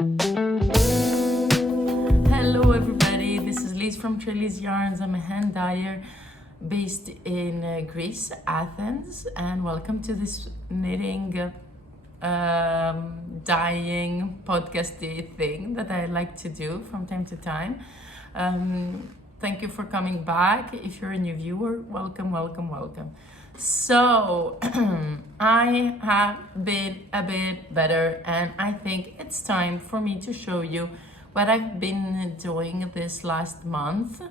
Hello everybody, this is Liz from Treliz Yarns. I'm a hand dyer based in Greece, Athens, and welcome to this knitting, dyeing, podcasty thing that I like to do from time to time. Thank you for coming back. If you're a new viewer, welcome, welcome, welcome. So I have been a bit better, and I think it's time for me to show you what I've been doing this last month.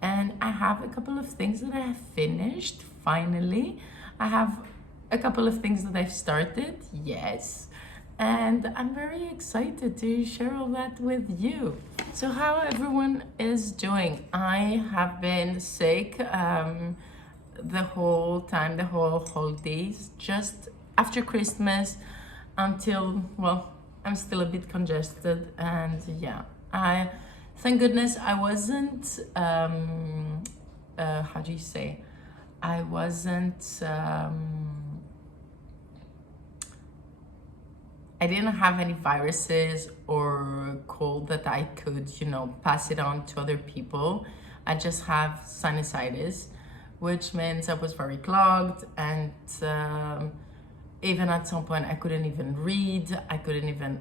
And I have a couple of things that I have finished finally. I have a couple of things that I've started, yes, and I'm very excited to share all that with you. So how everyone is doing? I have been sick the whole time, the whole holidays, just after Christmas until, well, I'm still a bit congested, and yeah, I thank goodness I wasn't how do you say, I wasn't I didn't have any viruses or cold that I could, pass it on to other people. I just have sinusitis, which means I was very clogged, and even at some point I couldn't even read. I couldn't even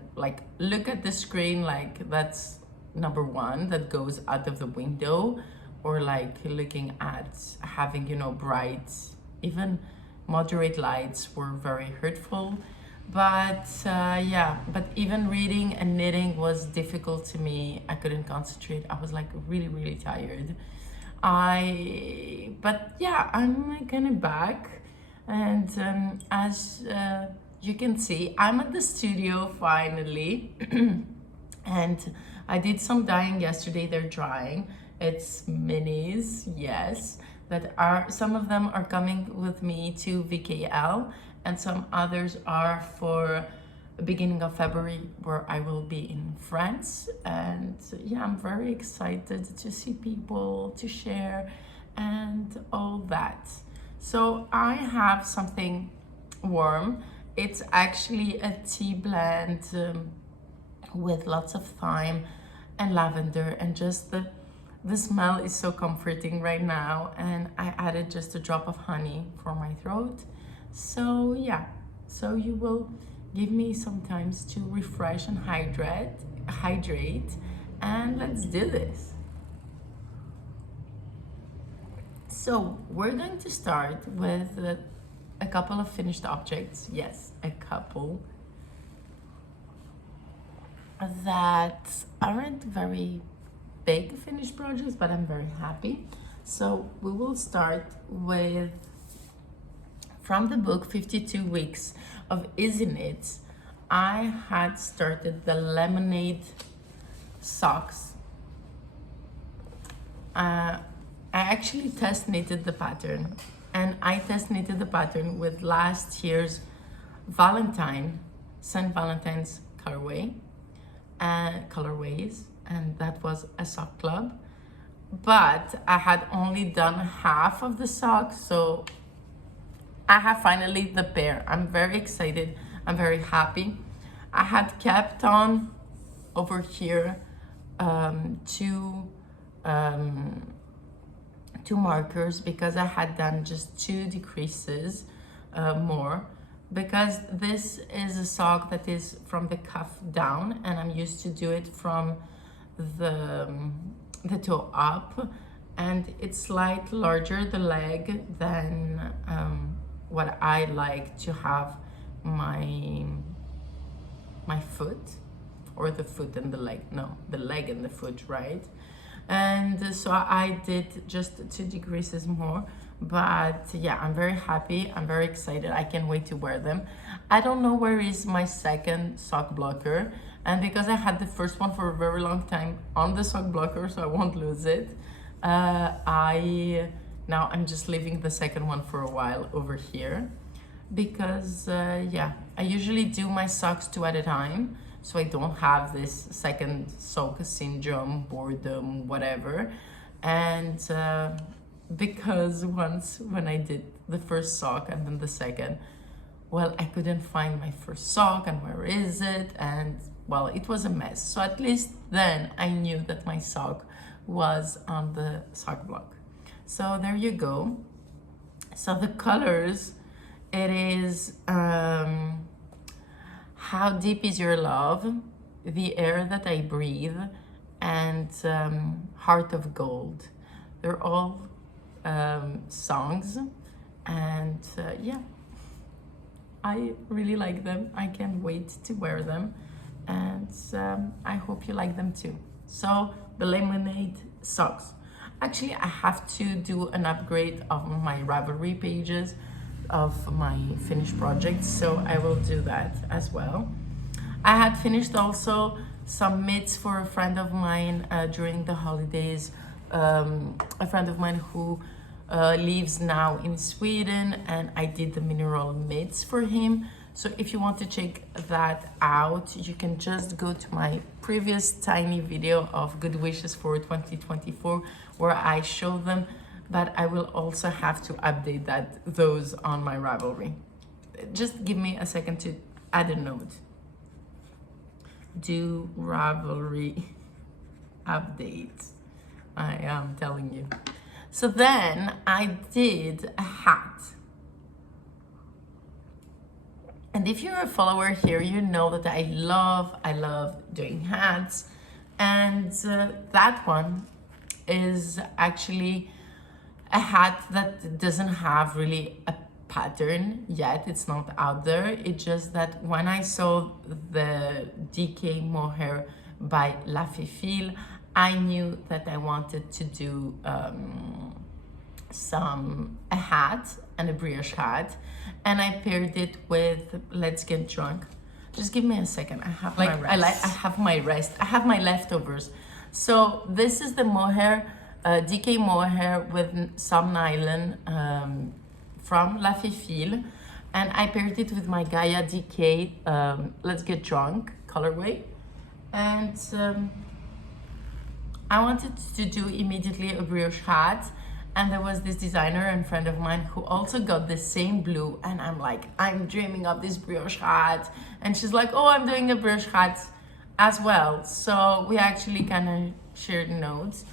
look at the screen, that's number one that goes out of the window, or looking at having, bright, even moderate lights were very hurtful. But but even reading and knitting was difficult to me. I couldn't concentrate. I was really, really tired. But yeah, I'm kind of back, and as you can see, I'm at the studio finally. And I did some dyeing yesterday. They're drying. It's minis, yes, that are, some of them are coming with me to VKL, and some others are for the beginning of February, where I will be in France. And yeah, I'm very excited to see people, to share, and all that. So I have something warm. It's actually a tea blend with lots of thyme and lavender, and just the smell is so comforting right now. And I added just a drop of honey for my throat. So yeah, so you will give me some time to refresh and hydrate, and let's do this. So we're going to start with a couple of finished objects. Yes, a couple that aren't very big finished projects, but I'm very happy. So we will start with, from the book 52 Weeks of Easy Knits, I had started the lemonade socks. I actually test knitted the pattern, and I test knitted the pattern with last year's St. Valentine's colorways, and that was a sock club. But I had only done half of the socks, so I have finally the pair. I'm very excited. I'm very happy. I had kept on over here two markers, because I had done just 2 decreases more, because this is a sock that is from the cuff down, and I'm used to do it from the toe up, and it's slightly larger the leg than what I like to have my foot, or the foot and the leg, no, the leg and the foot, right? And so I did just 2 decreases more. But yeah, I'm very happy, I'm very excited, I can't wait to wear them. I don't know where is my second sock blocker, and because I had the first one for a very long time on the sock blocker, so I won't lose it, now I'm just leaving the second one for a while over here, because yeah, I usually do my socks 2 at a time, so I don't have this second sock syndrome, boredom, whatever. And because once when I did the first sock and then the second, well, I couldn't find my first sock, and where is it? And well, it was a mess. So at least then I knew that my sock was on the sock block. So there you go. So the colors, it is How Deep Is Your Love, The Air That I Breathe, and Heart of Gold. They're all songs, and yeah, I really like them. I can't wait to wear them, and I hope you like them too. So the lemonade socks. Actually, I have to do an upgrade of my Ravelry pages of my finished projects, so I will do that as well. I had finished also some mitts for a friend of mine during the holidays, a friend of mine who lives now in Sweden, and I did the mineral mitts for him. So if you want to check that out, you can just go to my previous tiny video of good wishes for 2024 where I show them, but I will also have to update those on my Ravelry. Just give me a second to add a note. Do Ravelry updates. I am telling you. So then I did a hat. And if you're a follower here, you know that I love doing hats. And that one is actually a hat that doesn't have really a pattern yet. It's not out there. It's just that when I saw the DK Mohair by Lafeefil, I knew that I wanted to do a hat and a brioche hat, and I paired it with Let's Get Drunk. Just give me a second. I have my rest. I have my leftovers. So this is the mohair, DK mohair with some nylon from Lafeefil, and I paired it with my Gaia DK Let's Get Drunk colorway, and I wanted to do immediately a brioche hat, and there was this designer and friend of mine who also got the same blue, and I'm like, I'm dreaming of this brioche hat, and she's like, oh, I'm doing a brioche hat as well. So we actually kind of shared notes.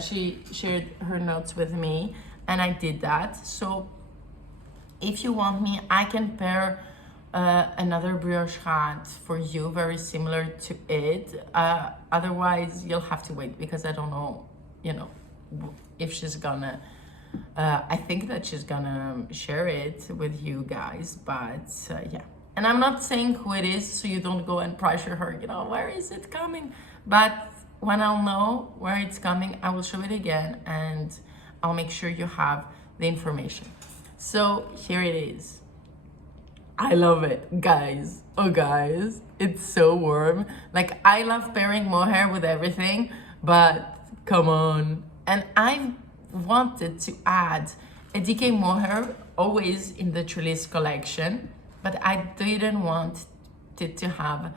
She shared her notes with me, and I did that. So if you want me, I can pair another brioche hat for you, very similar to it. Otherwise, you'll have to wait because I don't know, if she's gonna, I think that she's gonna share it with you guys, but yeah. And I'm not saying who it is, so you don't go and pressure her, where is it coming? But when I'll know where it's coming, I will show it again, and I'll make sure you have the information. So here it is. I love it, guys. Oh, guys, it's so warm. Like, I love pairing mohair with everything, but come on. And I wanted to add a DK mohair always in the Treliz collection, but I didn't want it to have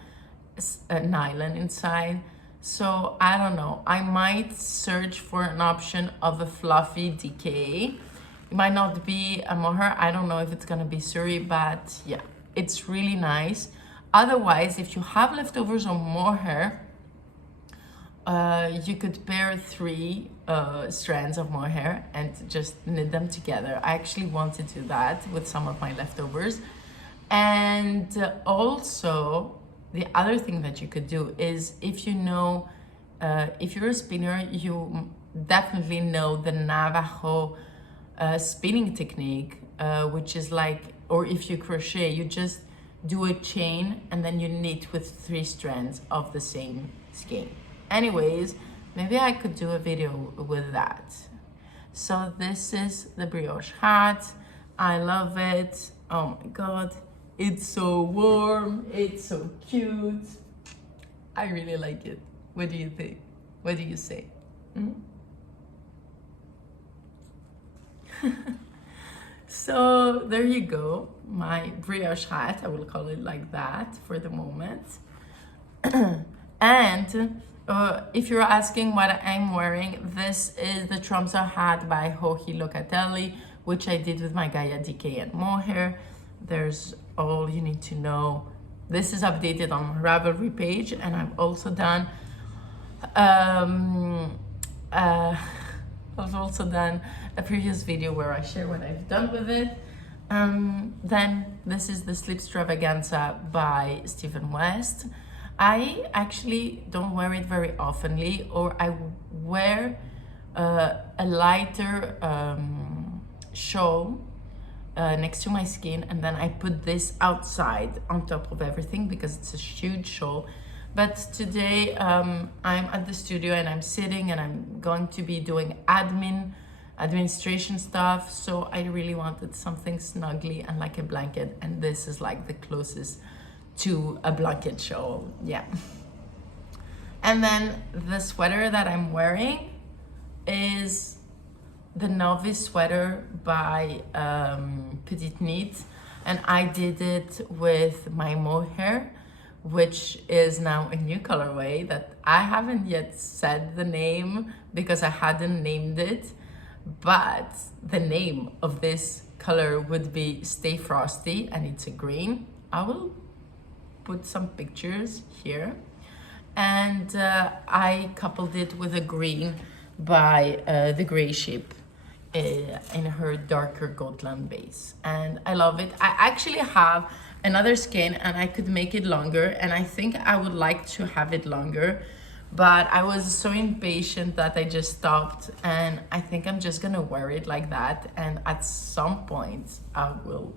a nylon inside. So I don't know, I might search for an option of a fluffy DK. It might not be a mohair. I don't know if it's gonna be Suri, but yeah, it's really nice. Otherwise, if you have leftovers on mohair, you could pair 3 strands of mohair and just knit them together. I actually want to do that with some of my leftovers. And also, the other thing that you could do is, if if you're a spinner, you definitely know the Navajo spinning technique, which is like, or if you crochet, you just do a chain and then you knit with 3 strands of the same skein. Anyways, maybe I could do a video with that. So this is the brioche hat. I love it. Oh my god, it's so warm, it's so cute. I really like it. What do you think? What do you say? So there you go, my brioche hat. I will call it like that for the moment. And if you're asking what I'm wearing, this is the Tromso hat by Hohi Locatelli, which I did with my Gaia DK and mohair. There's all you need to know this is updated on my Ravelry page, and I've also done um, uh, I've also done a previous video where I share what I've done with it. Then this is the Slip Stravaganza by Stephen West. I actually don't wear it very oftenly, or I wear a lighter shawl next to my skin, and then I put this outside on top of everything because it's a huge shawl. But today I'm at the studio and I'm sitting and I'm going to be doing administration stuff, so I really wanted something snuggly and like a blanket, and this is like the closest to a blanket shawl. Yeah. And then the sweater that I'm wearing is the Novice sweater by Petite Knit, and I did it with my mohair, which is now a new colorway that I haven't yet said the name because I hadn't named it, but the name of this color would be Stay Frosty, and it's a green. I will put some pictures here. And I coupled it with a green by the Gray Ship in her darker Gotland base, and I love it. I actually have another skein and I could make it longer, and I think I would like to have it longer, but I was so impatient that I just stopped, and I think I'm just gonna wear it like that, and at some point I will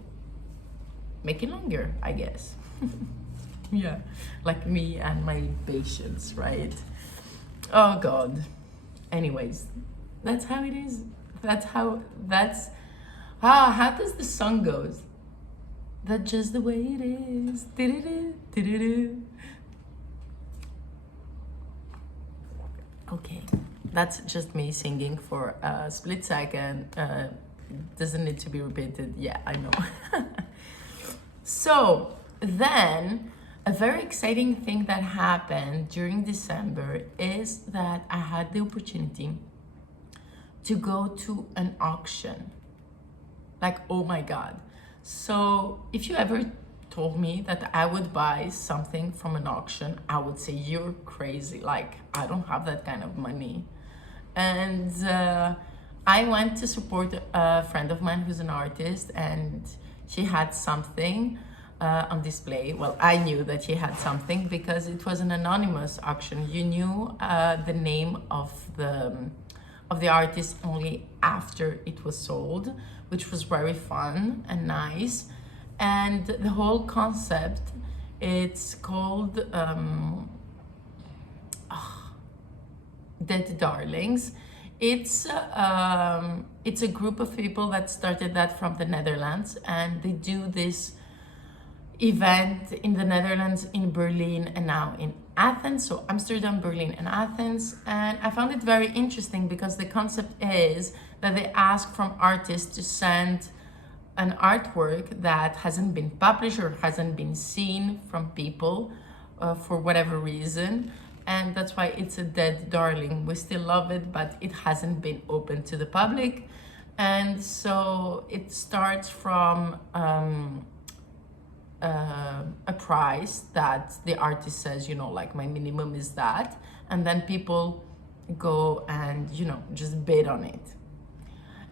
make it longer, I guess. Yeah, like me and my patience, right? Oh God. Anyways, that's how it is. How does the song goes? That's just the way it is. Do-do-do, do-do-do. Okay, that's just me singing for a split second. Doesn't need to be repeated. Yeah, I know. So then, a very exciting thing that happened during December is that I had the opportunity to go to an auction. Like, oh my God. So if you ever told me that I would buy something from an auction, I would say you're crazy. Like, I don't have that kind of money. And I went to support a friend of mine who's an artist, and she had something on display. Well, I knew that she had something because it was an anonymous auction. You knew the name of the artist only after it was sold, which was very fun and nice. And the whole concept, it's called Dead Darlings. It's a group of people that started that from the Netherlands, and they do this event in the Netherlands, in Berlin, and now in Athens. So Amsterdam, Berlin, and Athens. And I found it very interesting because the concept is that they ask from artists to send an artwork that hasn't been published or hasn't been seen from people for whatever reason. And that's why it's a dead darling. We still love it, but it hasn't been open to the public. And so it starts from a price that the artist says, you know, like my minimum is that, and then people go and, you know, just bid on it.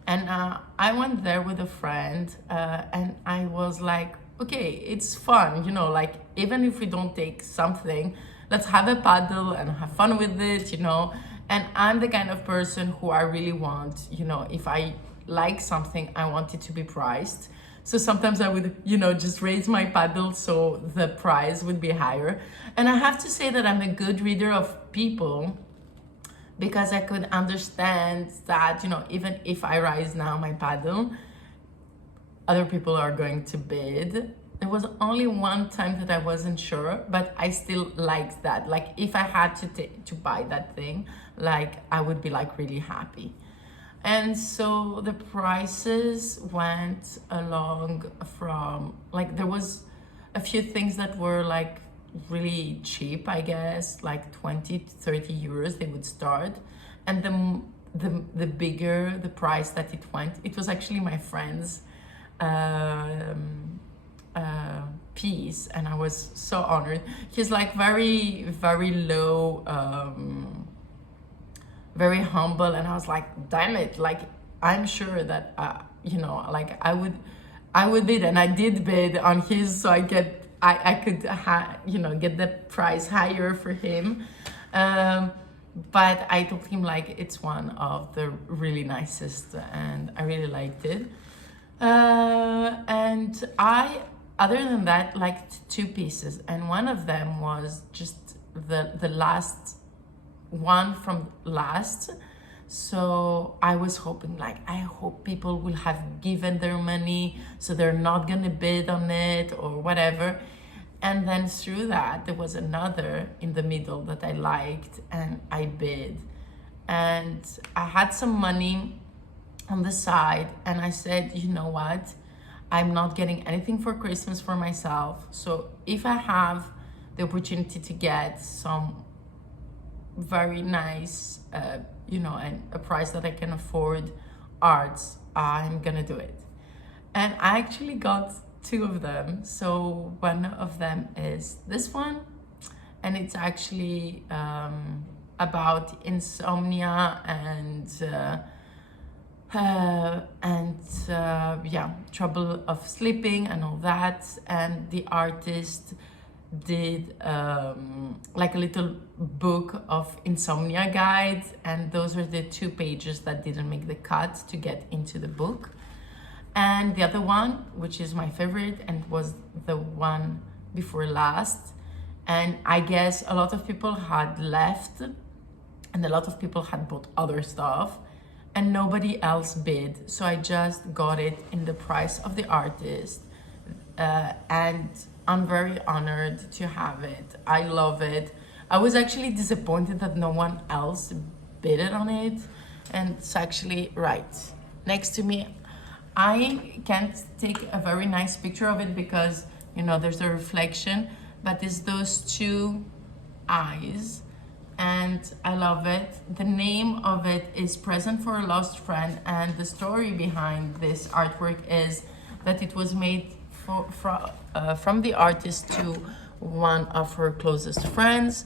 And I went there with a friend, and I was like, okay, it's fun, you know, like even if we don't take something, let's have a paddle and have fun with it, you know. And I'm the kind of person who I really want, you know, if I like something, I want it to be priced. So sometimes I would, you know, just raise my paddle so the price would be higher. And I have to say that I'm a good reader of people, because I could understand that, you know, even if I raise now my paddle, other people are going to bid. There was only one time that I wasn't sure, but I still liked that. Like if I had to buy that thing, like I would be like really happy. And so the prices went along from, like there was a few things that were like really cheap, I guess, like 20 to 30 euros they would start. And the bigger the price that it went, it was actually my friend's piece, and I was so honored. He's like very, very low, very humble, and I was like, damn it, like I'm sure that you know, like I would bid, and I did bid on his, so I could you know, get the price higher for him. But I told him like it's one of the really nicest, and I really liked it. And other than that, liked two pieces, and one of them was just the last one from last. So I was hoping, like, I hope people will have given their money, so they're not gonna bid on it or whatever. And then through that, there was another in the middle that I liked, and I bid. And I had some money on the side, and I said, you know what? I'm not getting anything for Christmas for myself. So if I have the opportunity to get some very nice, you know, and a price that I can afford arts, I'm gonna do it. And I actually got two of them. So one of them is this one, and it's actually about insomnia and yeah, trouble of sleeping and all that. And the artist did like a little book of insomnia guides, and those are the 2 pages that didn't make the cut to get into the book. And the other one, which is my favorite and was the one before last, and I guess a lot of people had left and a lot of people had bought other stuff, and nobody else bid, so I just got it in the price of the artist, and I'm very honored to have it. I love it. I was actually disappointed that no one else bidded on it, and it's actually right next to me. I can't take a very nice picture of it because, you know, there's a reflection, but it's those 2 eyes, and I love it. The name of it is Present for a Lost Friend, and the story behind this artwork is that it was made from the artist to one of her closest friends,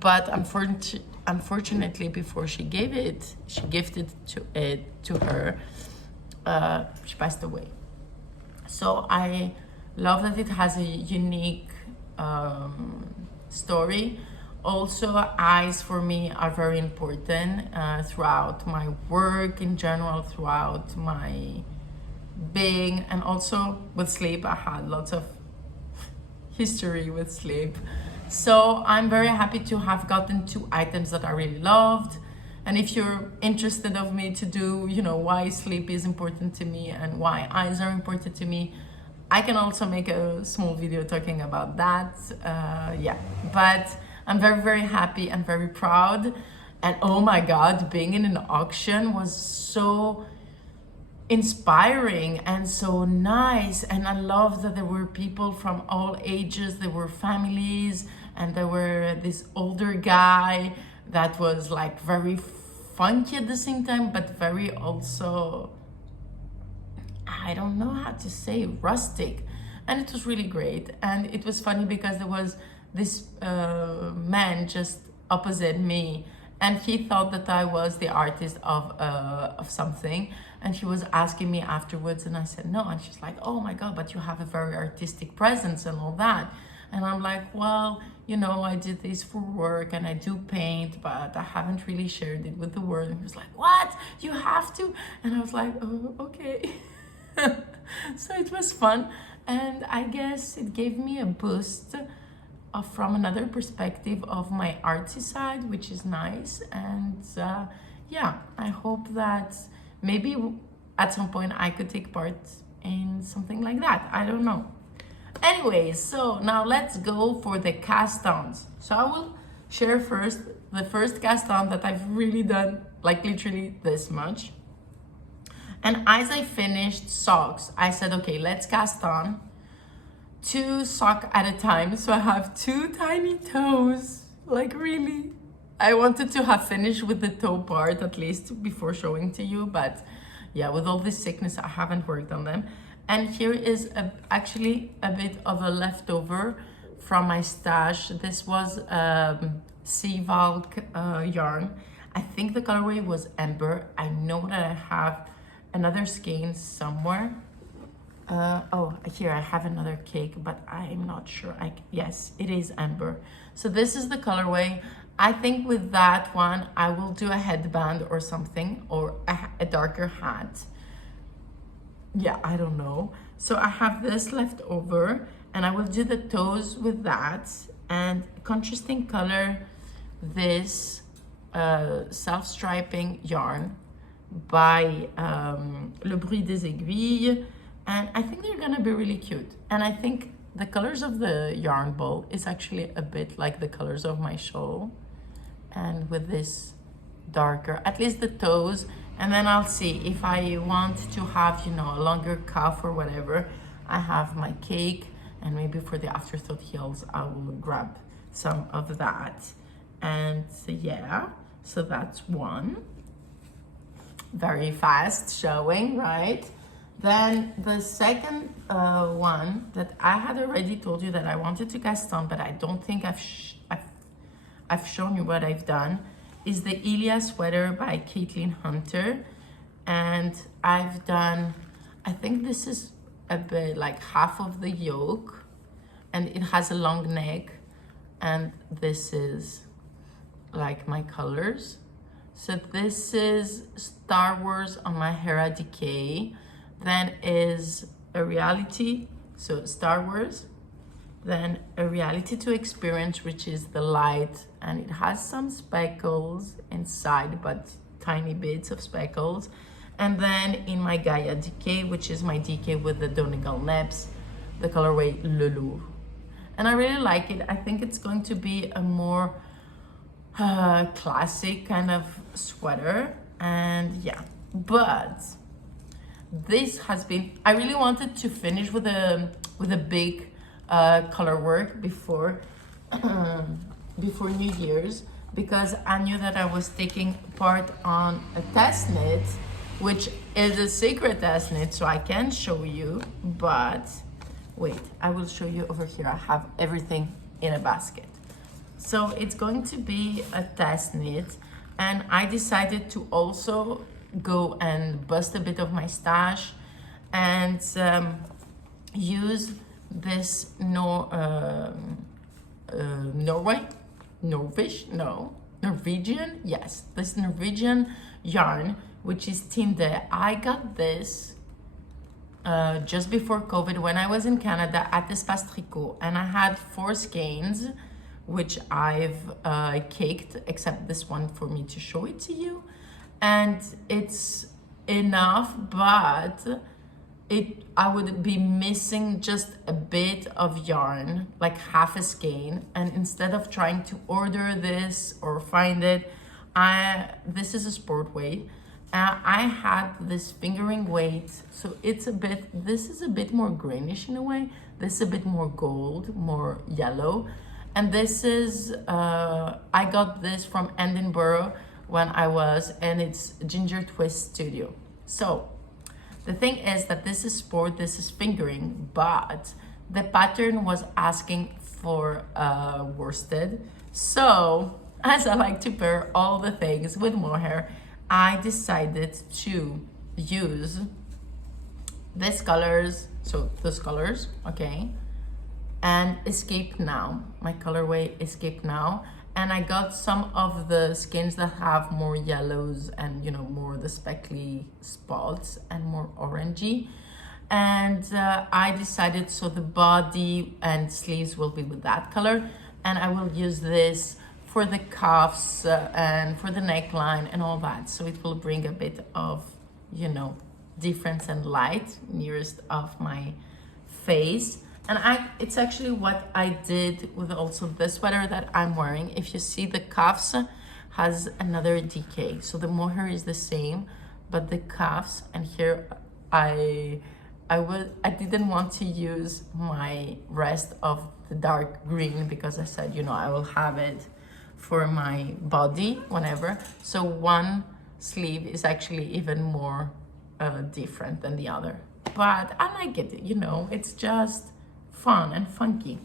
but unfortunately before she gifted it to her, she passed away. So I love that it has a unique story. Also, eyes for me are very important throughout my work in general, throughout my being, and also with sleep. I had lots of history with sleep. So I'm very happy to have gotten 2 items that I really loved. And if you're interested of me to do, you know, why sleep is important to me and why eyes are important to me, I can also make a small video talking about that. Yeah, but I'm very, very happy and very proud. And oh my God, being in an auction was so inspiring and so nice. And I love that there were people from all ages, there were families, and there were this older guy that was like very funky at the same time, but very also, I don't know how to say, rustic. And it was really great. And it was funny because there was this man just opposite me, and he thought that I was the artist of something, and he was asking me afterwards, and I said no, and she's like, oh my God, but you have a very artistic presence and all that. And I'm like, well, you know, I did this for work and I do paint, but I haven't really shared it with the world. And he was like, what? You have to? And I was like, oh, okay. So it was fun. And I guess it gave me a boost from another perspective of my artsy side, which is nice. And yeah, I hope that maybe at some point I could take part in something like that. I don't know. Anyway, so now let's go for the cast-ons. So I will share first the first cast-on that I've really done, like literally this much. And as I finished socks, I said, okay, let's cast on 2 socks at a time. So I have 2 tiny toes, like really. I wanted to have finished with the toe part at least before showing to you, but yeah, with all this sickness, I haven't worked on them. And here is actually a bit of a leftover from my stash. This was Cwalk yarn. I think the colorway was Ember. I know that I have another skein somewhere. Oh, here I have another cake, but I'm not sure. Yes, it is Ember. So this is the colorway. I think with that one, I will do a headband or something, or a darker hat. Yeah, I don't know. So I have this left over, and I will do the toes with that. And contrasting color, this self-striping yarn by Le Bruit des Aiguilles. And I think they're gonna be really cute. And I think the colors of the yarn ball is actually a bit like the colors of my shawl. And with this darker, at least the toes. And then I'll see if I want to have, you know, a longer cuff or whatever. I have my cake, and maybe for the afterthought heels, I will grab some of that. And so, yeah, so that's one. Very fast showing, right? Then the second one that I had already told you that I wanted to cast on, but I don't think I've shown you what I've done, is the Ilya sweater by Caitlyn Hunter. And I've done, I think this is a bit like half of the yoke, and it has a long neck, and this is like my colors. So this is Star Wars on my Hera DK. Then is a reality, so Star Wars. Then a reality to experience, which is the light, and it has some speckles inside, but tiny bits of speckles. And then in my Gaia DK, which is my DK with the Donegal neps, the colorway Le Louvre. And I really like it. I think it's going to be a more classic kind of sweater. And yeah, but this has been, I really wanted to finish with a big color work before before New Year's, because I knew that I was taking part on a test knit, which is a secret test knit, so I can show you. But wait, I will show you over here. I have everything in a basket. So it's going to be a test knit, and I decided to also go and bust a bit of my stash and use this Norwegian, yes, this Norwegian yarn, which is Tinde. I got this just before COVID when I was in Canada at Espace Tricot, and I had 4 skeins, which I've caked, except this one for me to show it to you. And it's enough, but I would be missing just a bit of yarn, like half a skein. And instead of trying to order this or find it, this is a sport weight. I had this fingering weight, so this is a bit more greenish in a way. This is a bit more gold, more yellow. And this is, I got this from Edinburgh when I was, and it's Ginger Twist Studio. So the thing is that this is sport, this is fingering, but the pattern was asking for worsted. So as I like to pair all the things with mohair, I decided to use these colors, so those colors, okay, and Escape Now, my colorway Escape Now. And I got some of the skins that have more yellows and, you know, more the speckly spots and more orangey. And I decided, so the body and sleeves will be with that color. And I will use this for the cuffs and for the neckline and all that. So it will bring a bit of, you know, difference and light nearest of my face. And it's actually what I did with also the sweater that I'm wearing. If you see, the cuffs has another DK. So the mohair is the same, but the cuffs, and here I didn't want to use my rest of the dark green because I said, you know, I will have it for my body whenever. So one sleeve is actually even more different than the other. but I like it, you know, it's just fun and funky.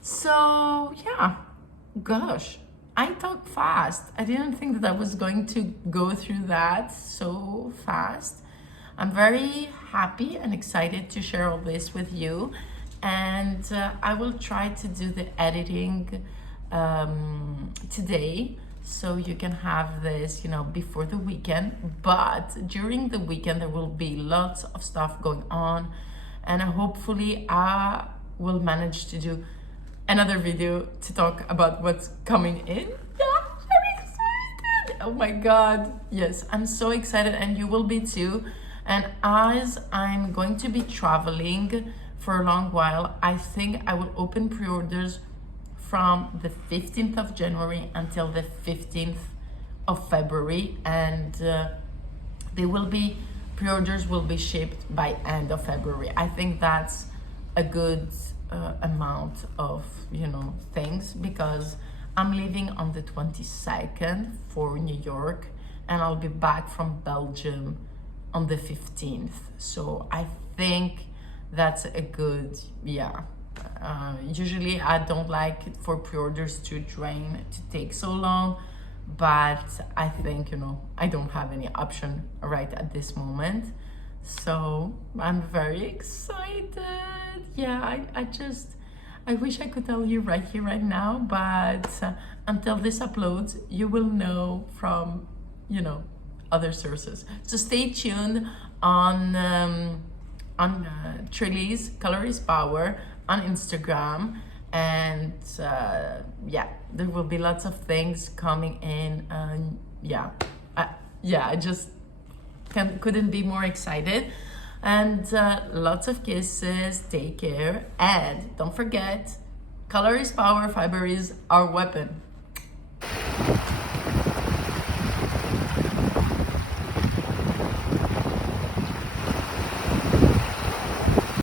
So yeah, gosh, I talk fast. I didn't think that I was going to go through that so fast. I'm very happy and excited to share all this with you, and I will try to do the editing today, so you can have this, you know, before the weekend. But during the weekend there will be lots of stuff going on, and hopefully I will manage to do another video to talk about what's coming in. Yeah, I'm excited. Oh my god, yes, I'm so excited, and you will be too. And as I'm going to be traveling for a long while, I think I will open pre-orders from the 15th of January until the 15th of February, and they will be, pre-orders will be shipped by end of February. I think that's a good amount of, you know, things, because I'm leaving on the 22nd for New York, and I'll be back from Belgium on the 15th. So I think that's a good, yeah. Usually I don't like it for pre-orders to take so long, but I think, you know, I don't have any option right at this moment. So I'm very excited. Yeah, I wish I could tell you right here, right now, but until this uploads, you will know from, you know, other sources. So stay tuned on Treliz Colorways Power on Instagram, and yeah, there will be lots of things coming in. Yeah, I just couldn't be more excited. And lots of kisses. Take care, and don't forget, color is power, fiber is our weapon.